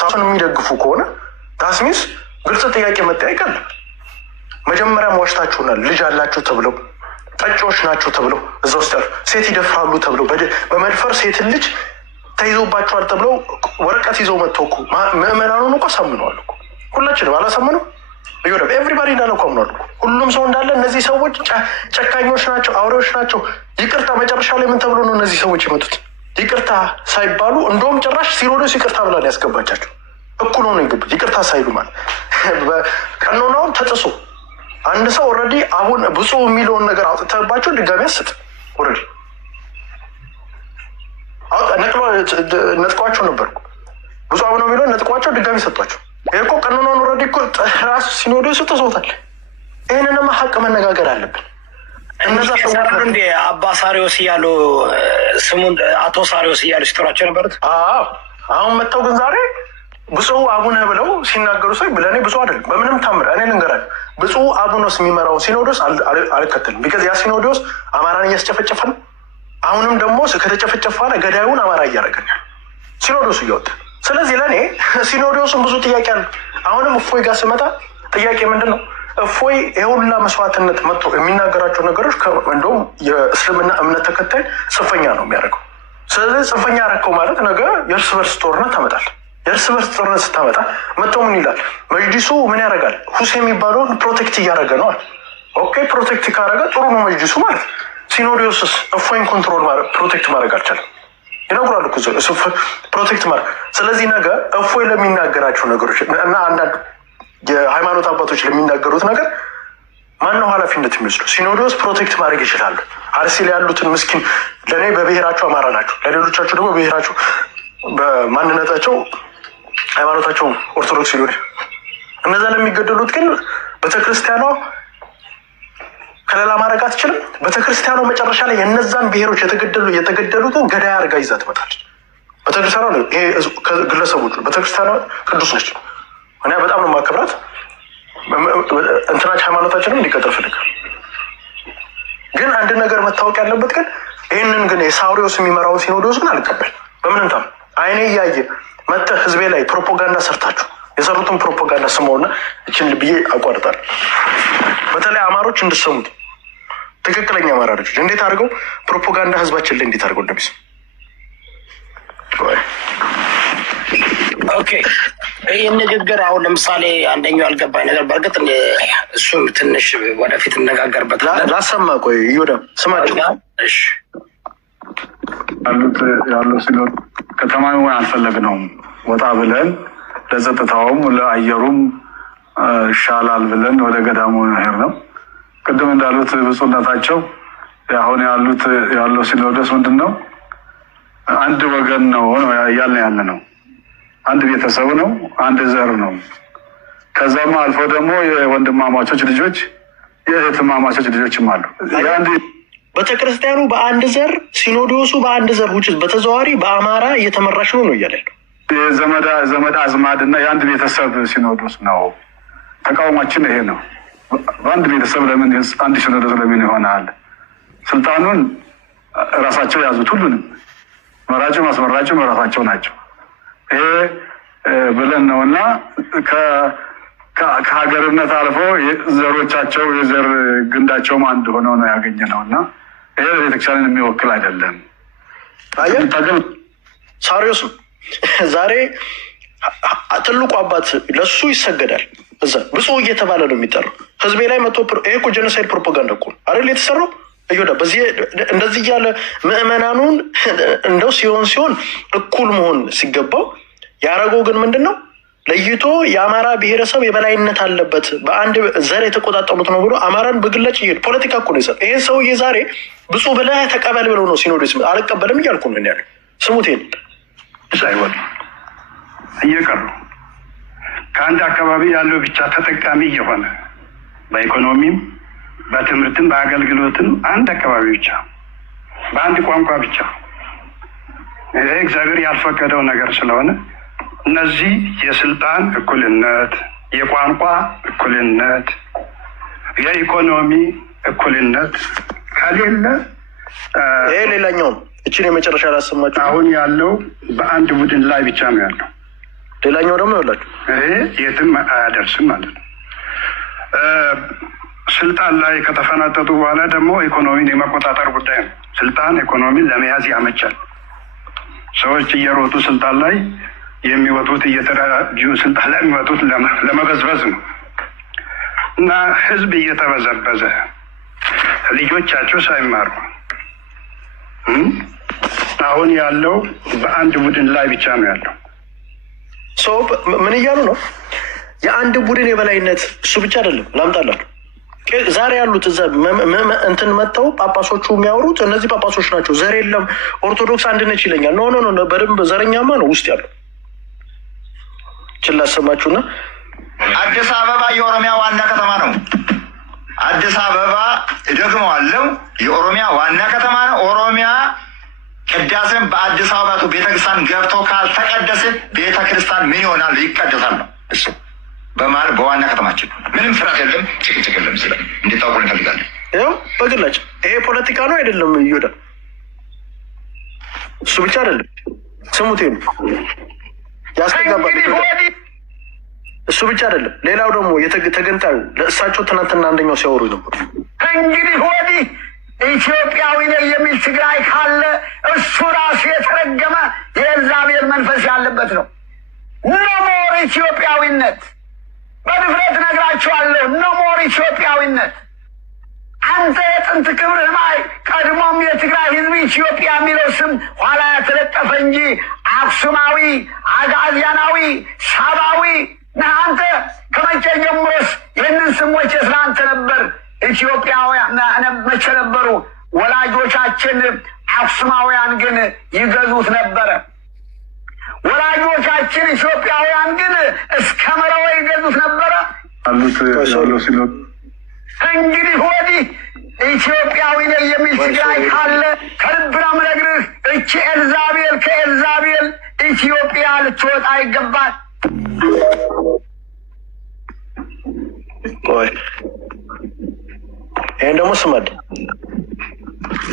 ሳሱን የሚደግፉ ከሆነ ታስሚስ ግልጽ ጥያቄ መጠያየቅ አለ። መጀመሪያም ዋሽታችሁናል። ልጅ አላችሁ ተብለው ጠጪዎች ናቸው ተብለው እዛ ውስጥ ያሉ ሴት ይደፍራሉ ተብለው በመድፈር ሴትን ልጅ ተይዞባቸዋል ተብለው ወረቀት ይዘው መጥተው እኮ ምዕመናኑን እኮ አሳምነዋል እኮ። ሁላችንም አላሳምነው ይወደ ኤቭሪባዲ እንዳለ እኮ አምኗል እኮ። ሁሉም ሰው እንዳለ እነዚህ ሰዎች ጨካኞች ናቸው፣ አውሬዎች ናቸው። ይቅርታ መጨረሻ ላይ ምን ተብሎ ነው እነዚህ ሰዎች የመጡት? ይቅርታ ሳይባሉ እንደውም ጭራሽ ሲኖዶስ ይቅርታ ብላ ያስገባቻቸው እኩል ሆኖ ይገቡት። ይቅርታ ሳይሉ ማለት ቀኖናውን ተጥሶ አንድ ሰው ኦልሬዲ አሁን ብፁዕ የሚለውን ነገር አውጥተባቸው ድጋሚ ያስጥ ኦልሬዲ ነጥቋቸው ነበር። ብፁዕ አቡነ የሚለውን ነጥቋቸው ድጋሚ ሰጧቸው። ይህ እኮ ቀኖናውን ኦልሬዲ እኮ ራሱ ሲኖዶሱ ጥሶታል። ይህንንማ ሀቅ መነጋገር አለብን። እነዛ ሰዎች እንደ አባ ሳሪዎስ እያሉ ስሙን አቶ ሳሪዎስ እያሉ ሲጠሯቸው ነበሩት። አሁን መጥተው ግን ዛሬ ብፁዕ አቡነ ብለው ሲናገሩ ሰው ለእኔ ብፁዕ አይደለም። በምንም ታምር እኔ ልንገራል፣ ብፁዕ አቡኖስ የሚመራው ሲኖዶስ አልከተልም። ቢካዝ ያ ሲኖዶስ አማራን እያስጨፈጨፈ ነው። አሁንም ደግሞ ከተጨፈጨፈ በኋላ ገዳዩን አማራ እያደረገኛል ሲኖዶሱ እያወጣ። ስለዚህ ለእኔ ሲኖዶሱን ብዙ ጥያቄ አለ። አሁንም እፎይ ጋር ስመጣ ጥያቄ ምንድን ነው? እፎይ የሁላ መስዋዕትነት መጥቶ የሚናገራቸው ነገሮች እንደውም የእስልምና እምነት ተከታይ ጽንፈኛ ነው የሚያደርገው። ስለዚህ ጽንፈኛ ያረከው ማለት ነገ የእርስ በርስ ጦርነት ታመጣል። የእርስ በርስ ጦርነት ስታመጣ መጥቶ ምን ይላል? መጅሊሱ ምን ያደርጋል? ሁሴ የሚባለውን ፕሮቴክት እያደረገ ነዋል። ኦኬ ፕሮቴክት ካደረገ ጥሩ ነው መጅሊሱ ማለት። ሲኖዶስስ እፎይን ኮንትሮል ፕሮቴክት ማድረግ አልቻለም። ይነግሯል እኮ ፕሮቴክት ማድረግ። ስለዚህ ነገ እፎይ ለሚናገራቸው ነገሮች እና አንዳንድ የሃይማኖት አባቶች ለሚናገሩት ነገር ማነው ኃላፊነት የሚወስደው? ሲኖዶስ ፕሮቴክት ማድረግ ይችላሉ። አርሲ ላይ ያሉትን ምስኪን ለእኔ በብሔራቸው አማራ ናቸው፣ ለሌሎቻቸው ደግሞ በብሔራቸው በማንነታቸው ሃይማኖታቸው ኦርቶዶክስ ይሉን። እነዛ ለሚገደሉት ግን ቤተክርስቲያኗ ከሌላ ማድረግ አትችልም። ቤተክርስቲያኗ መጨረሻ ላይ የእነዛን ብሔሮች የተገደሉትን ገዳይ አድርጋ ይዛ ትመጣለች። ቤተክርስቲያኗ ይሄ ግለሰቦቹ ቤተክርስቲያኗ ቅዱስ ነች። እኔ በጣም ነው የማከብራት። እንትናች ሃይማኖታችንም እንዲቀጥል ፈልጋል። ግን አንድ ነገር መታወቅ ያለበት ግን ይህንን ግን የሳውሪዎስ የሚመራውን ሲኖዶስ ግን አልቀበል በምንም ታም አይኔ እያየ መጥተህ ህዝቤ ላይ ፕሮፓጋንዳ ሰርታችሁ የሰሩትን ፕሮፓጋንዳ ስማውና እችን ብዬ አቋርጣለሁ። በተለይ አማሮች እንድሰሙት ትክክለኛ አማራጮች እንዴት አድርገው ፕሮፓጋንዳ ህዝባችን ላይ እንዴት አድርገው እንደሚሰሙ። ኦኬ ይህ ንግግር አሁን ለምሳሌ አንደኛው አልገባኝ ነገር በእርግጥ እሱም ትንሽ ወደፊት እነጋገርበት ላሰማ። ቆይ ይሁዳ ስማቸው ያሉ ሲኖር ከተማን አልፈለግነውም። ወጣ ብለን ለጸጥታውም ለአየሩም ይሻላል ብለን ወደ ገዳሙ ሄር ነው። ቅድም እንዳሉት ብፁዕነታቸው አሁን ያለው ሲኖዶስ ምንድን ነው? አንድ ወገን ነው እያልን ያለ ነው። አንድ ቤተሰብ ነው፣ አንድ ዘር ነው። ከዛም አልፎ ደግሞ የወንድማማቾች ልጆች የእህትማማቾች ልጆችም አሉ። ቤተክርስቲያኑ በአንድ ዘር ሲኖዶሱ በአንድ ዘር ውጭ በተዘዋዋሪ በአማራ እየተመራሽ ነው እያለ ዘመድ አዝማድ እና የአንድ ቤተሰብ ሲኖዶስ ነው። ተቃውሟችን ይሄ ነው። በአንድ ቤተሰብ ለምን አንድ ሲኖዶስ ለምን ይሆናል? ስልጣኑን ራሳቸው ያዙት። ሁሉንም መራጭም አስመራጭም ራሳቸው ናቸው። ይሄ ብለን ነው እና ከሀገርነት አልፎ ዘሮቻቸው የዘር ግንዳቸውም አንድ ሆነው ነው ያገኘ ነው እና ይሄ ቤተክርስቲያንን የሚወክል አይደለም። ሳሪዎስ ዛሬ ትልቁ አባት ለሱ ይሰገዳል። እዛ ብፁዕ እየተባለ ነው የሚጠራው። ህዝቤ ላይ መጥቶ ይሄ እኮ ጀኖሳይድ ፕሮፓጋንዳ እኮ አይደል የተሰራው? እዮዳ በዚህ እንደዚህ እያለ ምዕመናኑን እንደው ሲሆን እኩል መሆን ሲገባው ያረገው ግን ምንድን ነው? ለይቶ የአማራ ብሔረሰብ የበላይነት አለበት በአንድ ዘር የተቆጣጠሩት ነው ብሎ አማራን በግላጭ ፖለቲካ እኮ ነው ይሰራል። ይሄ ሰውዬ ዛሬ ብፁዕ ብለህ ተቀበል ብለው ነው ሲኖዶስ አልቀበልም እያልኩ ነው ያለ። ስሙት ይሄን ሳይሆን እየቀሩ ከአንድ አካባቢ ያለው ብቻ ተጠቃሚ እየሆነ በኢኮኖሚም በትምህርትም በአገልግሎትም አንድ አካባቢ ብቻ በአንድ ቋንቋ ብቻ ይሄ እግዚአብሔር ያልፈቀደው ነገር ስለሆነ እነዚህ የስልጣን እኩልነት፣ የቋንቋ እኩልነት፣ የኢኮኖሚ እኩልነት ከሌለ ይሄ ሌላኛው እችን የመጨረሻ ላሰማችሁ። አሁን ያለው በአንድ ቡድን ላይ ብቻ ነው ያለው። ሌላኛው ደግሞ ይኸውላችሁ ይሄ የትም አያደርስም ማለት ነው። ስልጣን ላይ ከተፈናጠጡ በኋላ ደግሞ ኢኮኖሚን የመቆጣጠር ጉዳይ ነው። ስልጣን ኢኮኖሚን ለመያዝ ያመቻል። ሰዎች እየሮጡ ስልጣን ላይ የሚወጡት እየተደራጁ ስልጣን ላይ የሚወጡት ለመበዝበዝ ነው እና ህዝብ እየተበዘበዘ ልጆቻቸው ሳይማሩ አሁን ያለው በአንድ ቡድን ላይ ብቻ ነው ያለው። ሰው ምን እያሉ ነው? የአንድ ቡድን የበላይነት እሱ ብቻ አይደለም። ላምጣላችሁ ዛሬ ያሉት እዛ እንትን መጥተው ጳጳሶቹ የሚያወሩት እነዚህ ጳጳሶች ናቸው። ዘር የለም ኦርቶዶክስ አንድ ነች ይለኛል። ኖ በደንብ ዘረኛማ ነው ውስጥ ያለው። ችላ ሰማችሁና አዲስ አበባ የኦሮሚያ ዋና ከተማ ነው። አዲስ አበባ እደግመዋለሁ፣ የኦሮሚያ ዋና ከተማ ነው። ኦሮሚያ ቅዳሴን በአዲስ አበባ ቤተክርስቲያን ገብቶ ካልተቀደሰ ቤተክርስቲያን ምን ይሆናል? ይቀደሳል ነው እሱ በማለት በዋና ከተማችን ምንም ፍርሃት የለም፣ ጭቅጭቅ የለም። ስለ እንድታውቁ እንፈልጋለን። ይኸው በግላጭ ይሄ ፖለቲካ ነው አይደለም? ይሁዳ እሱ ብቻ አይደለም። ስሙት ያስተጋባል። እሱ ብቻ አይደለም። ሌላው ደግሞ ተገንጣዩ ለእሳቸው ትናንትና አንደኛው ሲያወሩ ነበር። እንግዲህ ወዲህ ኢትዮጵያዊ ነኝ የሚል ትግራይ ካለ እሱ ራሱ የተረገመ የኤልዛቤል መንፈስ ያለበት ነው። ኖሞር ኢትዮጵያዊነት በድፍረት ነግራቸዋለሁ። ኖሞር ኢትዮጵያዊነት። አንተ የጥንት ክብርህ ላይ ቀድሞም የትግራይ ህዝብ ኢትዮጵያ የሚለው ስም ኋላ ያተለጠፈ እንጂ አክሱማዊ፣ አጋዚያናዊ፣ ሳባዊ ነህ አንተ። ከመቼ ጀምሮስ ይህንን ስሞች ስላንተ ነበር? ኢትዮጵያውያን መቼ ነበሩ? ወላጆቻችን አክሱማውያን ግን ይገዙት ነበረ። ወላጆቻችን ኢትዮጵያውያን ግን እስከ መረወ ይገዙት ነበረ። እንግዲህ ወዲህ ኢትዮጵያዊ ነኝ የሚል ትግራይ ካለ ከልብ ነው የምነግርህ፣ እቺ ኤልዛቤል ከኤልዛቤል ኢትዮጵያ ልትወጣ ይገባል። ይህን ደግሞ ስመድ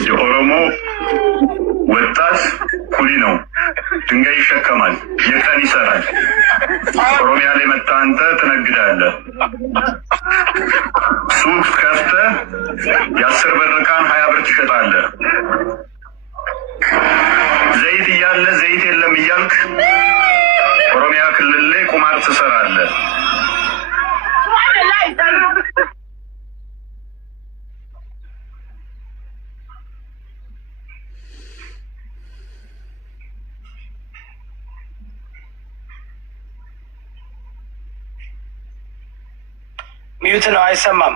የኦሮሞ ወጣት ኩሊ ነው። ድንጋይ ይሸከማል፣ የቀን ይሰራል። ኦሮሚያ ላይ መጣ አንተ ትነግዳለህ። ሱቅ ከፍተህ የ10 ብር ዕቃን 20 ብር ትሸጣለህ። ዘይት እያለ ዘይት የለም እያልክ ኦሮሚያ ክልል ላይ ቁማር ትሰራለህ። ሚዩት ነው፣ አይሰማም።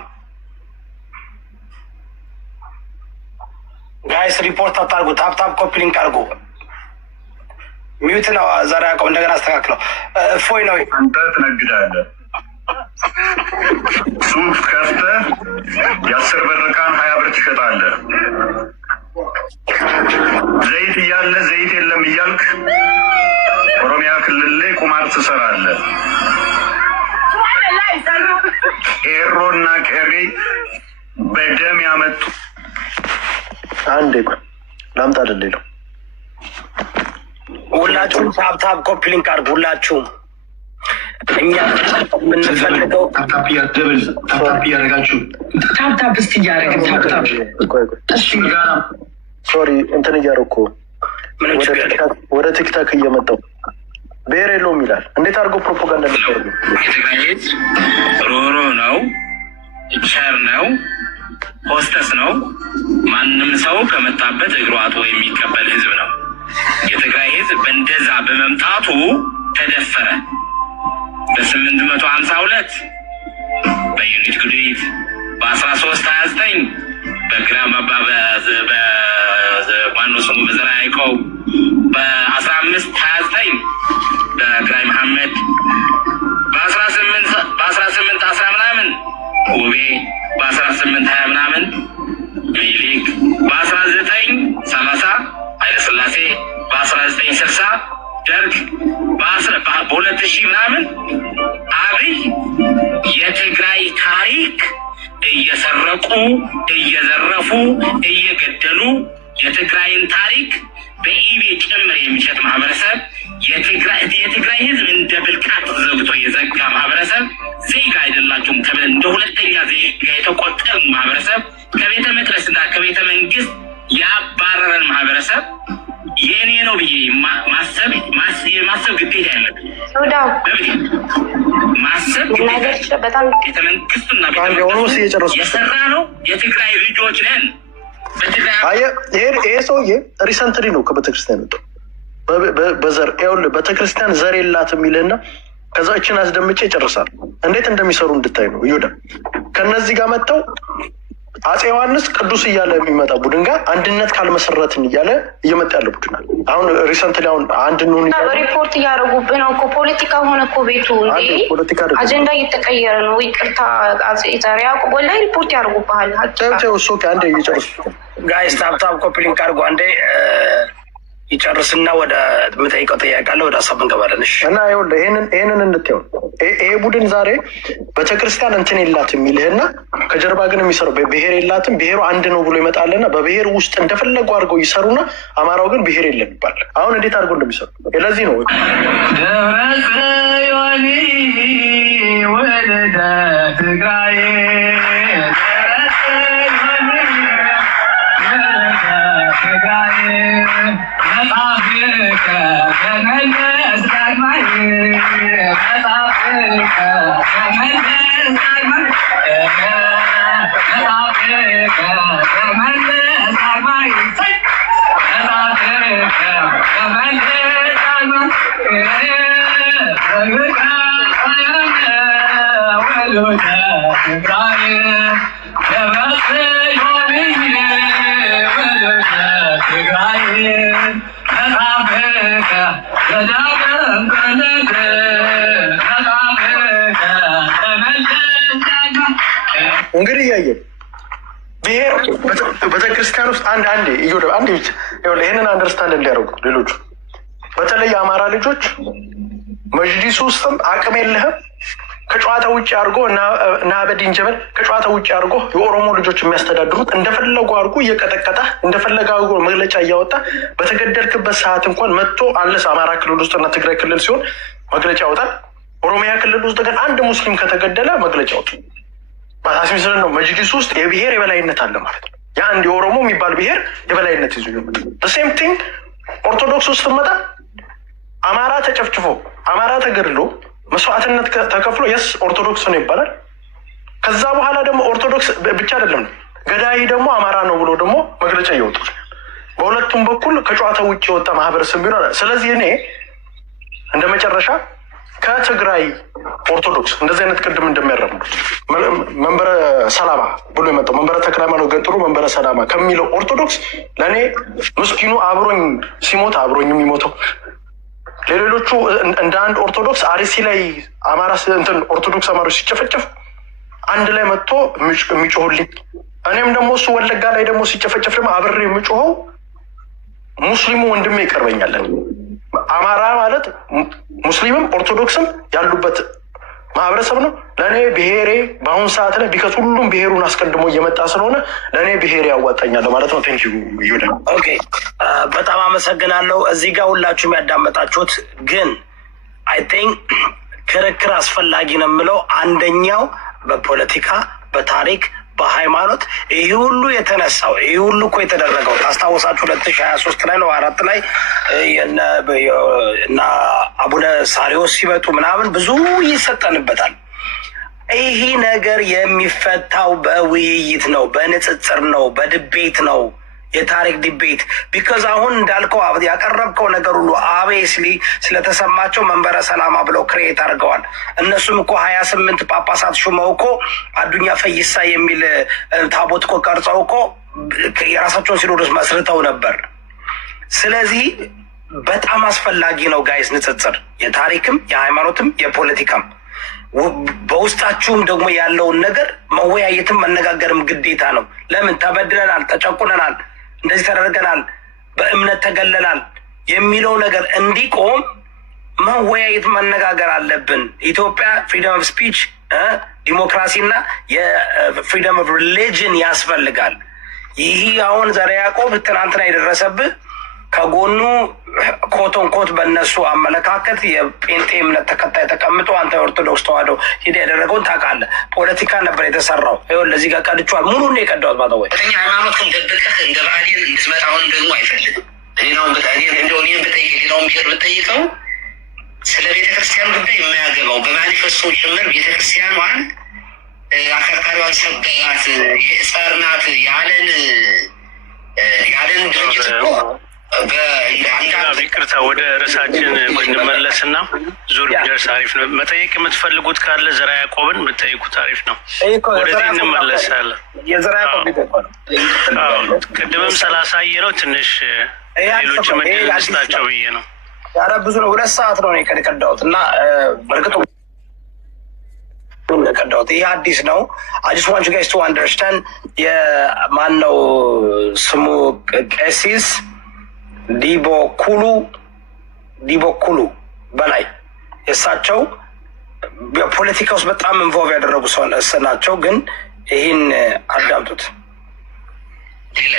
ጋይስ ሪፖርት አታርጉ፣ ታፕታፕ ኮፒ ሊንክ አድርጉ። ሚዩት ነው። ዛሬ አውቀው እንደገና አስተካክለው። እፎይ ነው። አንተ ትነግዳለህ። ሱቅ ከፍተህ የ10 ብር ዕቃን 20 ብር ትሸጣለህ። ዘይት እያለ ዘይት የለም እያልክ ኦሮሚያ ክልል ላይ ቁማር ትሰራለህ። ኤሮ እና ቀሪ በደም ያመጡ አንዴ ላምጣ አይደል? ነው ሁላችሁም ታፕታፕ ኮፒ ሊንክ አድርጉ። ሁላችሁም እኛ የምንፈልገው ታፕታፕ እያደረጋችሁ ታፕታፕ እስቲ እያደረግን ታፕታፕ እሺ ጋራ ሶሪ እንትን እያደረኩ ወደ ቲክታክ እየመጣሁ ብሔር የለውም ይላል። እንዴት አድርጎ ፕሮፓጋንዳ እንደሚያደርጉ የትግራይት ሮሮ ነው፣ ቸር ነው፣ ሆስተስ ነው። ማንም ሰው ከመጣበት እግሩ አጥቦ የሚቀበል ህዝብ ነው። የትግራይ ህዝብ በእንደዛ በመምጣቱ ተደፈረ። በ852 በዩኒት ጉዲት በ1329 በግራም አባበዝ በማኖ ስሙ በዘራ ያዕቆብ በ1529 በግራይ መሐመድ በ18 10 ምናምን ውቤ በ1820 ምናምን ሚኒሊክ በ1930 ኃይለሥላሴ በ1960 ደርግ በ2000 ምናምን አብይ የትግራይ ታሪክ እየሰረቁ እየዘረፉ እየገደሉ የትግራይን ታሪክ በኢቤ ጭምር የሚሸጥ ማህበረሰብ የትግራይ ህዝብ እንደ ብልቃጥ ዘግቶ የዘጋ ማህበረሰብ ዜጋ አይደላችሁም ተብለን እንደ ሁለተኛ ዜጋ የተቆጠር ማህበረሰብ ከቤተ መቅደስና ከቤተ መንግስት ያባረረን ማህበረሰብ የኔ ነው ብዬ ማሰብ ግዴታ ያለብን ማሰብ ቤተ መንግስቱና የሰራ ነው የትግራይ ልጆች ነን። ይሄ ሰውዬ ሪሰንትሊ ነው ከቤተክርስቲያን ወጣው በዘር ቤተክርስቲያን ዘር የላትም የሚልና ከዛ እችን አስደምጬ ይጨርሳል። እንዴት እንደሚሰሩ እንድታይ ነው። ይሁዳ ከነዚህ ጋር መጥተው አፄ ዮሐንስ ቅዱስ እያለ የሚመጣ ቡድን ጋር አንድነት ካልመሰረትን እያለ እየመጣ ያለ ቡድን አለ። አሁን ሪሰንትሊ አሁን አንድ ነው ሪፖርት እያደረጉብህ ነው እኮ ፖለቲካ ሆነ እኮ ቤቱ እንዴ አጀንዳ እየተቀየረ ነው። ይቅርታ አፄ ዘርዓ ያዕቆብ ላይ ሪፖርት ያደርጉብሃል። ሶኬ አንዴ እየጨርሱ ጋይስ ታፕታፕ ኮፒሊንግ አድርጎ አንዴ ይጨርስና ወደ ምጠይቀው ጥያቄ አለ ወደ ሀሳብ እንገባለን። እሺ እና ይሄንን እንድትየው ይሄ ቡድን ዛሬ ቤተክርስቲያን እንትን የላትም የሚልህና ከጀርባ ግን የሚሰራው ብሔር የላትም ብሔሩ አንድ ነው ብሎ ይመጣልና በብሔር ውስጥ እንደፈለጉ አድርገው ይሰሩና አማራው ግን ብሔር የለም ይባል። አሁን እንዴት አድርገው እንደሚሰሩ ለዚህ ነው ወደ ትግራይ እንግዲህ ያየን ብሔር ቤተክርስቲያን ውስጥ አንድ ይሄንን አንደርስታንድ እንዲያደርጉ ሌሎቹ በተለይ የአማራ ልጆች መጅሊሱ ውስጥም አቅም የለህም ከጨዋታ ውጭ አድርጎ እና አበዲን ጀበል ከጨዋታ ውጭ አድርጎ የኦሮሞ ልጆች የሚያስተዳድሩት እንደፈለጉ አድርጎ እየቀጠቀጠ እንደፈለገ አድርጎ መግለጫ እያወጣ በተገደልክበት ሰዓት እንኳን መጥቶ አለስ አማራ ክልል ውስጥና ትግራይ ክልል ሲሆን መግለጫ ያወጣል። ኦሮሚያ ክልል ውስጥ ግን አንድ ሙስሊም ከተገደለ መግለጫ ያወጣል። ባታስሚስል ነው መጅሊስ ውስጥ የብሔር የበላይነት አለ ማለት ነው። የአንድ የኦሮሞ የሚባል ብሔር የበላይነት ይዞ ይመጣል። ሴም ቲንግ ኦርቶዶክስ ውስጥ መጣ አማራ ተጨፍጭፎ አማራ ተገድሎ መስዋዕትነት ተከፍሎ የስ ኦርቶዶክስ ነው ይባላል። ከዛ በኋላ ደግሞ ኦርቶዶክስ ብቻ አይደለም ገዳይ ደግሞ አማራ ነው ብሎ ደግሞ መግለጫ እያወጡ በሁለቱም በኩል ከጨዋታ ውጭ የወጣ ማህበረሰብ ቢሆን ስለዚህ እኔ እንደ መጨረሻ ከትግራይ ኦርቶዶክስ እንደዚህ አይነት ቅድም እንደሚያረሙት መንበረ ሰላማ ብሎ የመጣው መንበረ ተክለ ሃይማኖት ገጥሩ መንበረ ሰላማ ከሚለው ኦርቶዶክስ ለእኔ ምስኪኑ አብሮኝ ሲሞት አብሮኝ የሚሞተው ሌሎቹ እንደ አንድ ኦርቶዶክስ አርሲ ላይ አማራ እንትን ኦርቶዶክስ አማሮች ሲጨፈጨፍ አንድ ላይ መጥቶ የሚጮሁልኝ እኔም ደግሞ እሱ ወለጋ ላይ ደግሞ ሲጨፈጨፍ ደግሞ አብሬ የሚጮኸው ሙስሊሙ ወንድሜ ይቀርበኛለን። አማራ ማለት ሙስሊምም ኦርቶዶክስም ያሉበት ማህበረሰብ ነው። ለእኔ ብሔሬ በአሁኑ ሰዓት ላይ ቢከት ሁሉም ብሔሩን አስቀድሞ እየመጣ ስለሆነ ለእኔ ብሔሬ ያዋጣኛል ማለት ነው። ቴንክ ዩ ይሁዳ። ኦኬ በጣም አመሰግናለሁ። እዚህ ጋር ሁላችሁም ያዳመጣችሁት ግን አይ ቲንክ ክርክር አስፈላጊ ነው የምለው አንደኛው በፖለቲካ በታሪክ በሃይማኖት ይህ ሁሉ የተነሳው ይህ ሁሉ እኮ የተደረገው ታስታውሳችሁ 2023 ላይ ነው 4 ላይ እና አቡነ ሳሪዎስ ሲመጡ ምናምን ብዙ ይሰጠንበታል። ይሄ ነገር የሚፈታው በውይይት ነው፣ በንጽጽር ነው፣ በድቤት ነው፣ የታሪክ ዲቤት ቢካዝ አሁን እንዳልከው ያቀረብከው ነገር ሁሉ አቤስሊ ስለተሰማቸው መንበረ ሰላማ ብለው ክሬት አድርገዋል። እነሱም እኮ 28 ጳጳሳት ሹመው እኮ አዱኛ ፈይሳ የሚል ታቦት እኮ ቀርጸው እኮ የራሳቸውን ሲኖዶስ መስርተው ነበር። ስለዚህ በጣም አስፈላጊ ነው ጋይስ ንጽጽር፣ የታሪክም የሃይማኖትም የፖለቲካም። በውስጣችሁም ደግሞ ያለውን ነገር መወያየትም መነጋገርም ግዴታ ነው። ለምን ተበድለናል፣ ተጨቁነናል፣ እንደዚህ ተደርገናል፣ በእምነት ተገለናል የሚለው ነገር እንዲቆም መወያየት መነጋገር አለብን። ኢትዮጵያ ፍሪደም ኦፍ ስፒች ዲሞክራሲና የፍሪደም ኦፍ ሪሊጅን ያስፈልጋል። ይህ አሁን ዘርዓ ያዕቆብ ትናንትና የደረሰብህ ከጎኑ ኮቶን ኮት በእነሱ አመለካከት የጴንጤ እምነት ተከታይ ተቀምጦ አንተ ኦርቶዶክስ ተዋህዶ ሂድ ያደረገውን ታውቃለህ። ፖለቲካ ነበር የተሰራው። ይኸውልህ ለዚህ ጋር ቀድቼዋል። ሙሉ ነው የቀዳሁት። ባተወይ ሃይማኖትን ደብቀህ እንደ ብአዴን እንድትመጣ አሁንም ደግሞ አይፈልግም። ሌላውን እኔን ብጠይቅ ሌላውን ብሄር ብጠይቀው ስለ ቤተክርስቲያን ጉዳይ የማያገባው በማኒፌስቶ ጭምር ቤተክርስቲያኗን አከርካሪዋን ሰበያት የጸር ናት ያለን ድርጅት እኮ ይቅርታ ወደ ርዕሳችን ብንመለስና ዙር ቢደርስ አሪፍ ነው። መጠየቅ የምትፈልጉት ካለ ዘራ ያዕቆብን ብትጠይቁት አሪፍ ነው። ወደዚህ እንመለሳለን። ቅድምም ስላሳየ ነው ትንሽ ሌሎች መድል ስጣቸው ብዬ ነው። ኧረ ብዙ ነው። 2 ሰዓት ነው የቀዳሁት እና በእርግጥ ቀዳሁት። ይህ አዲስ ነው። አዲስ ዋንች ጋይስ ቱ አንደርስታንድ የማን ነው ስሙ ቀሲስ ዲቦኩሉ በላይ የእሳቸው በፖለቲካ ውስጥ በጣም ኢንቮልቭ ያደረጉ ሰው ናቸው። ግን ይህን አዳምጡት።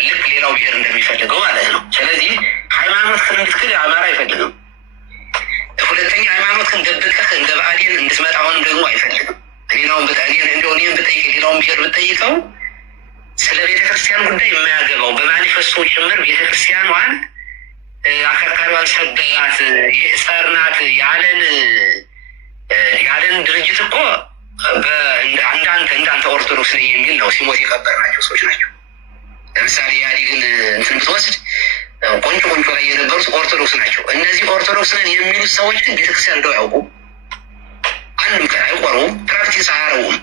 ልክ ሌላው ብሄር እንደሚፈልገው ማለት ነው። ስለዚህ ሃይማኖት እንድትክል አማራ አይፈልግም። ሁለተኛ ሃይማኖትን ደብቀህ እንደ ብአዴን እንድትመጣ አሁንም ደግሞ አይፈልግም። ሌላውን እኔን ብጠይቅ ሌላውን ብሄር ብጠይቀው ስለ ቤተክርስቲያን ጉዳይ የማያገባው በማኒፌስቶ ጭምር ቤተክርስቲያኗን አከርካሪዋን ሰበያት የጸር ናት ያለን ድርጅት እኮ እንዳንተ ኦርቶዶክስ ነኝ የሚል ነው ሲሞት የቀበርናቸው ሰዎች ናቸው። ለምሳሌ ኢህአዴግን እንትን ብትወስድ ቆንጮ ላይ የነበሩት ኦርቶዶክስ ናቸው። እነዚህ ኦርቶዶክስ ነን የሚሉት ሰዎች ግን ቤተክርስቲያን እንደው ያውቁ አንድም ቀን አይቆርቡም፣ ፕራክቲስ አያረጉም።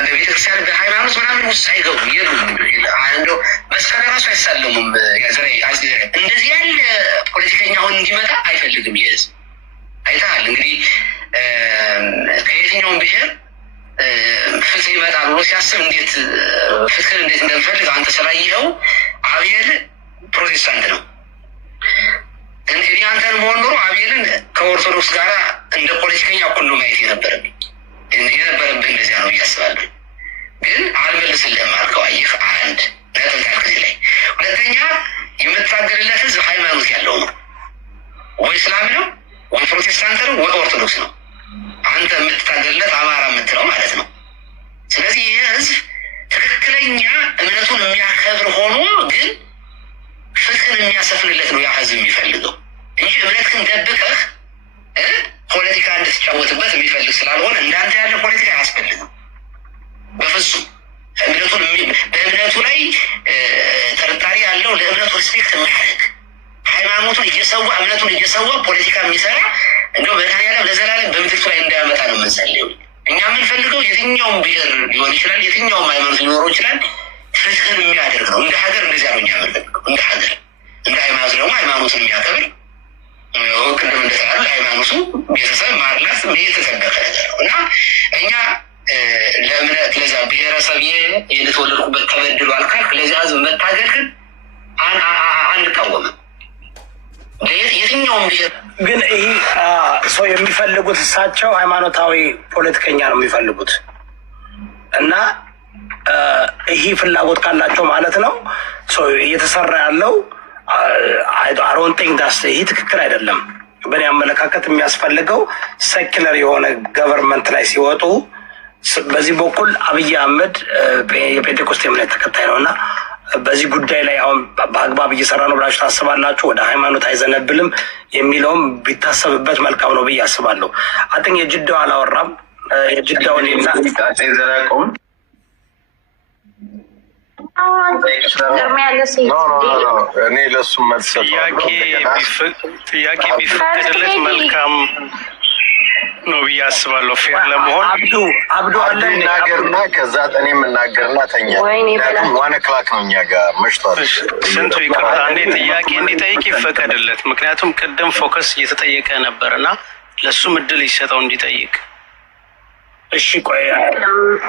በቤተክርስቲያን በሃይማኖት ምናምን ውስጥ አይገቡም። እንደው መስቀል ራሱ አይሳለሙም። እንደዚህ ያለ ፖለቲከኛ አሁን እንዲመጣ አይፈልግም። ይዝ አይተሃል እንግዲህ ከየትኛውም ብሄር ፍትህ ይመጣል ብሎ ሲያስብ ፍትህን እንዴት እንደምፈልግ አንተ ስላየኸው። አብኤል ፕሮቴስታንት ነው። እኔ አንተን መሆን ኖሮ አብኤልን ከኦርቶዶክስ ጋር እንደ ፖለቲከኛ እኩል ነው ማየት የነበረብህ እንደዚያ ነው እያስባለሁ። ግን አልመልስልህም አልከው። አየህ አንድ ነጥብ ካልክ እዚህ ላይ። ሁለተኛ የምታገልለት ህዝብ ሃይማኖት ያለው ነው። ወይ እስላም ነው፣ ወይ ፕሮቴስታንት ነው፣ ወይ ኦርቶዶክስ ነው። አንተ የምትታገልለት አማራ የምትለው ማለት ነው። ስለዚህ ይህ ህዝብ ትክክለኛ እምነቱን የሚያከብር ሆኖ ግን ፍትህን የሚያሰፍንለት ነው ያ ህዝብ የሚፈልገው እንጂ እምነትህን ደብቀህ ፖለቲካ እንድትጫወትበት የሚፈልግ ስላልሆነ እንዳንተ ያለ ፖለቲካ አያስፈልግም በፍጹም። በእምነቱ ላይ ጥርጣሬ ያለው ለእምነቱ ሪስፔክት የሚያደርግ ሃይማኖቱን እየሰዋ እምነቱን እየሰዋ ፖለቲካ የሚሰራ እንደው መድኃኒዓለም ለዘላለም በምድርቱ ላይ እንዳያመጣ ነው የምንጸልየው። እኛ የምንፈልገው የትኛውም ብሄር ሊሆን ይችላል፣ የትኛውም ሃይማኖት ሊኖረው ይችላል፣ ፍትህን የሚያደርግ ነው። እንደ ሀገር እንደዚያ ነው እኛ የምንፈልገው። እንደ ሀገር እንደ ሃይማኖት ደግሞ ሃይማኖትን የሚያከብር ቅድም እንደተባለ ሃይማኖቱ ቤተሰብ ማርላት የተሰበከ ነገር ነው እና እኛ ለእምነት ለዛ ብሔረሰብ የተወለድኩበት ተበድሏል ካልክ ለዚያ ህዝብ መታገልክን አንቃወምም። የትኛውም ብሄር ግን ይህ ሰው የሚፈልጉት እሳቸው ሃይማኖታዊ ፖለቲከኛ ነው የሚፈልጉት እና ይህ ፍላጎት ካላቸው ማለት ነው እየተሰራ ያለው አሮንቲንግ ዳስ ይህ ትክክል አይደለም። በእኔ አመለካከት የሚያስፈልገው ሴኩለር የሆነ ገቨርንመንት ላይ ሲወጡ በዚህ በኩል አብይ አህመድ የፔንቴኮስቴ እምነት ተከታይ ነው እና በዚህ ጉዳይ ላይ አሁን በአግባብ እየሰራ ነው ብላችሁ ታስባላችሁ? ወደ ሃይማኖት አይዘነብልም የሚለውም ቢታሰብበት መልካም ነው ብዬ አስባለሁ። አጥኝ የጅዳው አላወራም። የጅዳውን እኔ ለሱ መልስ ጥያቄ ቢፈቀድለት መልካም ነው ብዬ አስባለሁ። ፌር ለመሆን አብዱ እናገርና ከዛ እኔ የምናገርና ተኛ 1 o'clock ነው እኛ ጋር መሽቷል። ስንቱ ይቅርታ እንዴ ጥያቄ እንዲጠይቅ ይፈቀድለት። ምክንያቱም ቅድም ፎከስ እየተጠየቀ ነበርና ለሱም እድል ይሰጠው እንዲጠይቅ። እሺ ቆይ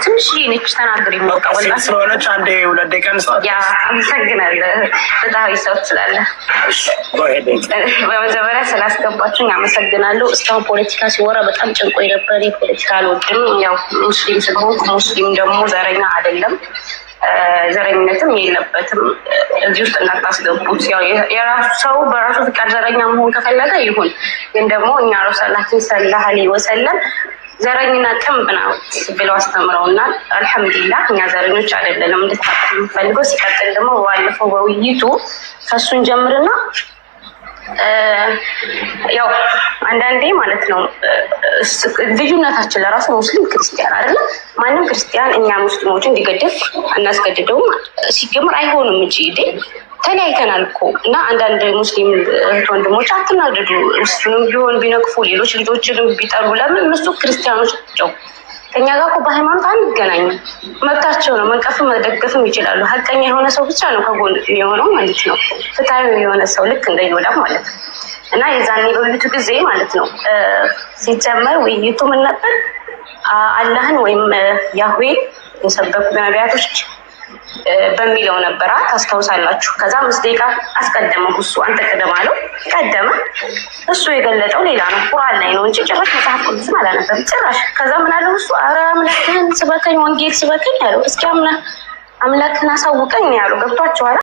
ትንሽ ነች ተናገሪ ስለሆነች 1-2 ደቂቃ አመሰግናለሁ። በጣም ሰው ስላለ በመጀመሪያ ስላስገባችሁኝ አመሰግናለሁ። እስካሁን ፖለቲካ ሲወራ በጣም ጭንቆኝ ነበር። የፖለቲካ አልወድም። ያው ሙስሊም ስለሆንኩ ሙስሊም ደግሞ ዘረኛ አይደለም። ዘረኝነትም የለበትም። እዚህ ውስጥ እንዳታስገቡት። ያው የራሱ ሰው በራሱ ፍቃድ ዘረኛ መሆን ከፈለገ ይሁን። ግን ደግሞ እኛ ረሱላችን ሰለላሁ ዐለይሂ ወሰለም ዘረኝና ጥንብ ነው ብለው አስተምረውናል። አልሐምዱሊላህ እኛ ዘረኞች አይደለንም እንድታውቁ የምፈልገው። ሲቀጥል ደግሞ ባለፈው በውይይቱ ከሱን ጀምርና ያው አንዳንዴ ማለት ነው ልዩነታችን ለራሱ ሙስሊም ክርስቲያን አይደለ? ማንም ክርስቲያን እኛ ሙስሊሞች እንዲገድል አናስገድደውም። ሲጀምር አይሆንም እንጂ ተለያይተናል እኮ እና አንዳንድ ሙስሊም እህት ወንድሞች አትናደዱ። እሱንም ቢሆን ቢነቅፉ ሌሎች ልጆችንም ቢጠሉ ለምን እነሱ ክርስቲያኖች ናቸው። ከኛ ጋር እኮ በሃይማኖት አንገናኝም። መብታቸው ነው። መንቀፍም መደገፍም ይችላሉ። ሀቀኛ የሆነ ሰው ብቻ ነው ከጎን የሆነው ማለት ነው። ፍትሃዊ የሆነ ሰው ልክ እንደይወዳ ማለት ነው። እና የዛኔ በውይይቱ ጊዜ ማለት ነው ሲጀመር ውይይቱ ምን ነበር? አላህን ወይም ያህዌ የሰበኩ ነቢያቶች በሚለው ነበራ። ታስታውሳላችሁ። ከዛ 5 ደቂቃ አስቀደመ። እሱ አንተ ቀደም አለው። ቀደመ። እሱ የገለጠው ሌላ ነው፣ ቁርአን ላይ ነው እንጂ ጭራሽ መጽሐፍ ቅዱስን አላነበበም ጭራሽ። ከዛ ምን አለው እሱ? ኧረ አምላክህን ስበከኝ፣ ወንጌል ስበከኝ ያለው። እስኪ አምላክህን አሳውቀኝ ያለው። ገብቷችኋል?